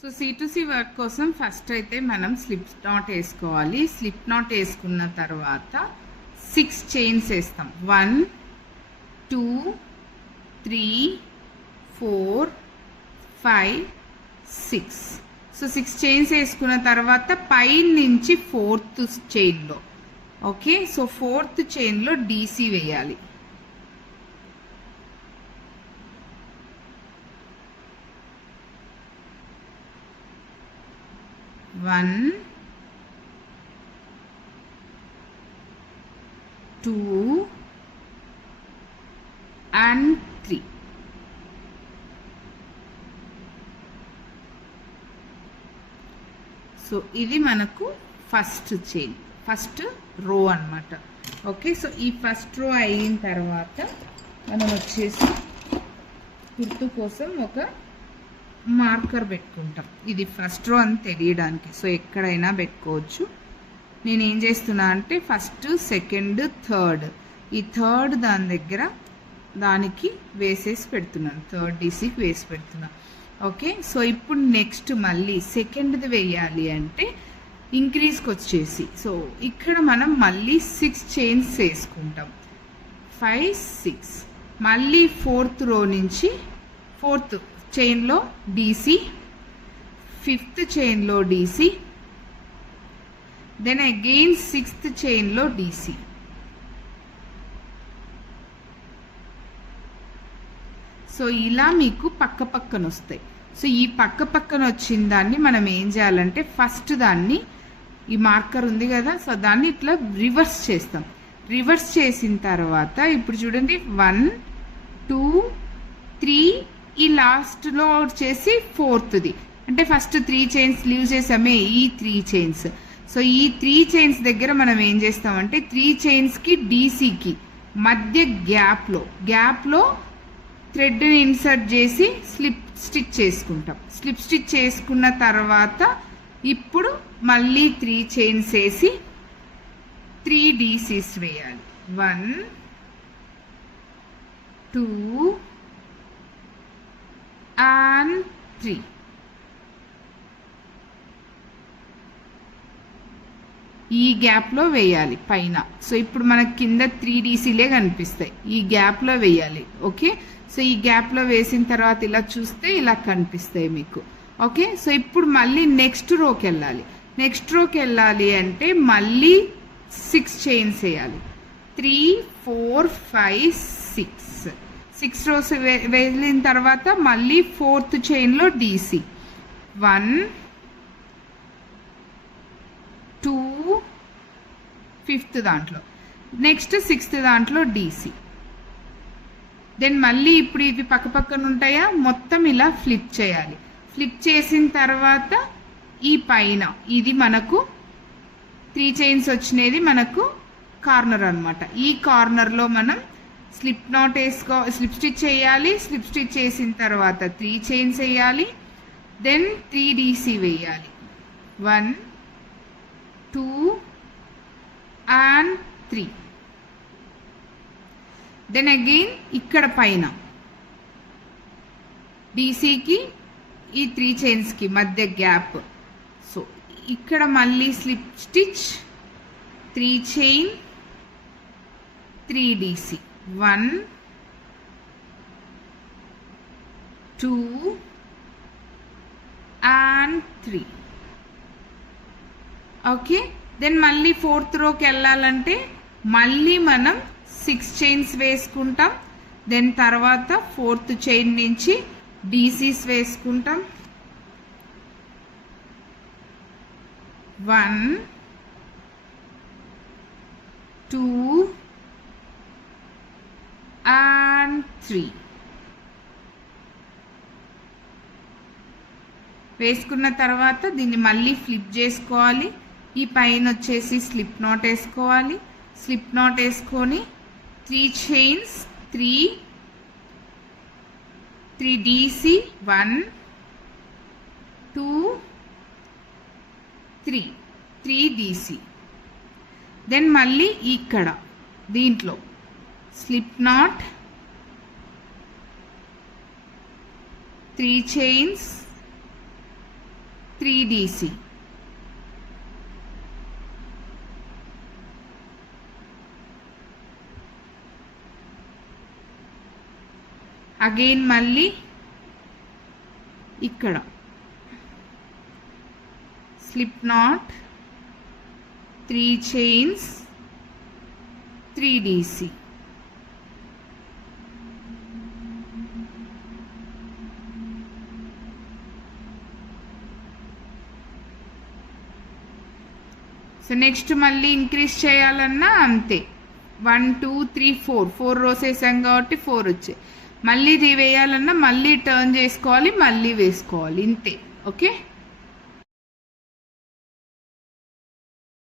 So C2C work కోసం first అయితే మనం స్లిప్ నాట్ వేసుకోవాలి. స్లిప్ నాట్ వేసుకున్న తర్వాత 6 చైన్స్ వేస్తాం. 1 2 3 4 5 6. సో 6 చైన్స్ వేసుకున్న తర్వాత పై నుంచి 4th చైన్లో ఓకే. సో 4th చైన్లో DC వేయాలి. One, 2 and 3. సో ఇది మనకు ఫస్ట్ చైన్, ఫస్ట్ రో అన్నమాట. ఓకే. సో ఈ ఫస్ట్ రో అయిన తర్వాత మనం వచ్చేసి గుర్తు కోసం ఒక మార్కర్ పెట్టుకుంటాం. ఇది ఫస్ట్ రో అని తెలియడానికి. సో ఎక్కడైనా పెట్టుకోవచ్చు. నేను ఏం చేస్తున్నా అంటే ఫస్ట్ సెకండ్ థర్డ్, ఈ థర్డ్ దాని దగ్గర దానికి వేసేసి పెడుతున్నాను. థర్డ్ డీసీకి వేసి పెడుతున్నా. ఓకే. సో ఇప్పుడు నెక్స్ట్ మళ్ళీ సెకండ్ది వేయాలి అంటే ఇంక్రీజ్కి వచ్చేసి సో ఇక్కడ మనం మళ్ళీ 6 చైన్స్ వేసుకుంటాం. 5 6. మళ్ళీ 4th రో నుంచి 4th చైన్లో DC, 5th చైన్లో DC, దెన్ అగైన్ 6th చైన్లో DC. సో ఇలా మీకు పక్క పక్కన వస్తాయి. సో ఈ పక్క పక్కన వచ్చిన దాన్ని మనం ఏం చేయాలంటే ఫస్ట్ దాన్ని ఈ మార్కర్ ఉంది కదా, సో దాన్ని ఇట్లా రివర్స్ చేస్తాం. రివర్స్ చేసిన తర్వాత ఇప్పుడు చూడండి 1 2 3, ఈ లాస్ట్లో వచ్చేసి 4th అంటే ఫస్ట్ 3 చైన్స్ లీవ్ చేసామే, ఈ 3 చైన్స్. సో ఈ 3 చైన్స్ దగ్గర మనం ఏం చేస్తామంటే 3 చైన్స్కి DCకి మధ్య గ్యాప్లో థ్రెడ్ని ఇన్సర్ట్ చేసి స్లిప్ స్టిచ్ చేసుకుంటాం. స్లిప్ స్టిచ్ చేసుకున్న తర్వాత ఇప్పుడు మళ్ళీ 3 చైన్స్ వేసి 3 DCs వేయాలి. 1 2 and 3. ఈ గ్యాప్లో వేయాలి పైన. సో ఇప్పుడు మనకి కింద 3 DCలే కనిపిస్తాయి, ఈ గ్యాప్లో వేయాలి. ఓకే. సో ఈ గ్యాప్లో వేసిన తర్వాత ఇలా చూస్తే ఇలా కనిపిస్తాయి మీకు. ఓకే. సో ఇప్పుడు మళ్ళీ నెక్స్ట్ రోకి వెళ్ళాలి. నెక్స్ట్ రోకి వెళ్ళాలి అంటే మళ్ళీ 6 చైన్స్ వేయాలి. 3 4 5 6. 6 రోస్ వెళ్ళిన తర్వాత మళ్ళీ 4th చైన్లో DC. 1 2 5th దాంట్లో, నెక్స్ట్ 6th దాంట్లో DC. దెన్ మళ్ళీ ఇప్పుడు ఇవి పక్క పక్కన ఉంటాయా, మొత్తం ఇలా ఫ్లిప్ చేయాలి. ఫ్లిప్ చేసిన తర్వాత ఈ పైన ఇది మనకు 3 చైన్స్ వచ్చినది మనకు కార్నర్ అనమాట. ఈ కార్నర్లో మనం స్లిప్ స్టిచ్ చేయాలి. స్లిప్ స్టిచ్ చేసిన తర్వాత 3 చైన్స్ వేయాలి. దెన్ 3 DC వేయాలి. 1 2 and 3. దెన్ అగైన్ ఇక్కడ పైన DCకి ఈ 3 చైన్స్కి మధ్య గ్యాప్. సో ఇక్కడ మళ్ళీ slip stitch 3 chain 3 DC. 1 2 and 3. Okay. Then మళ్ళీ 4th రోకి వెళ్ళాలంటే మళ్ళీ మనం 6 చైన్స్ వేసుకుంటాం. దెన్ తర్వాత 4th చైన్ నుంచి DCs వేసుకుంటాం. 1 2 and 3 వేసుకున్న తర్వాత దీన్ని మళ్ళీ ఫ్లిప్ చేసుకోవాలి. ఈ పైన వచ్చేసి స్లిప్ నాట్ వేసుకోవాలి. స్లిప్ నాట్ వేసుకొని 3 చైన్స్ 3 DC. 1 2 3 DC. దెన్ మళ్ళీ ఇక్కడ దీంట్లో slip not 3 chains 3DC. Again మళ్ళీ ఇక్కడ slip not 3 chains 3DC. So next మళ్ళీ ఇంక్రీజ్ చేయాలన్నా అంతే 1 2 3 4 రోస్ వేసాం కాబట్టి 4 వచ్చాయి. మళ్ళీ వేయాలన్నా మళ్ళీ టర్న్ చేసుకోవాలి, మళ్ళీ వేసుకోవాలి, ఇంతే. ఓకే.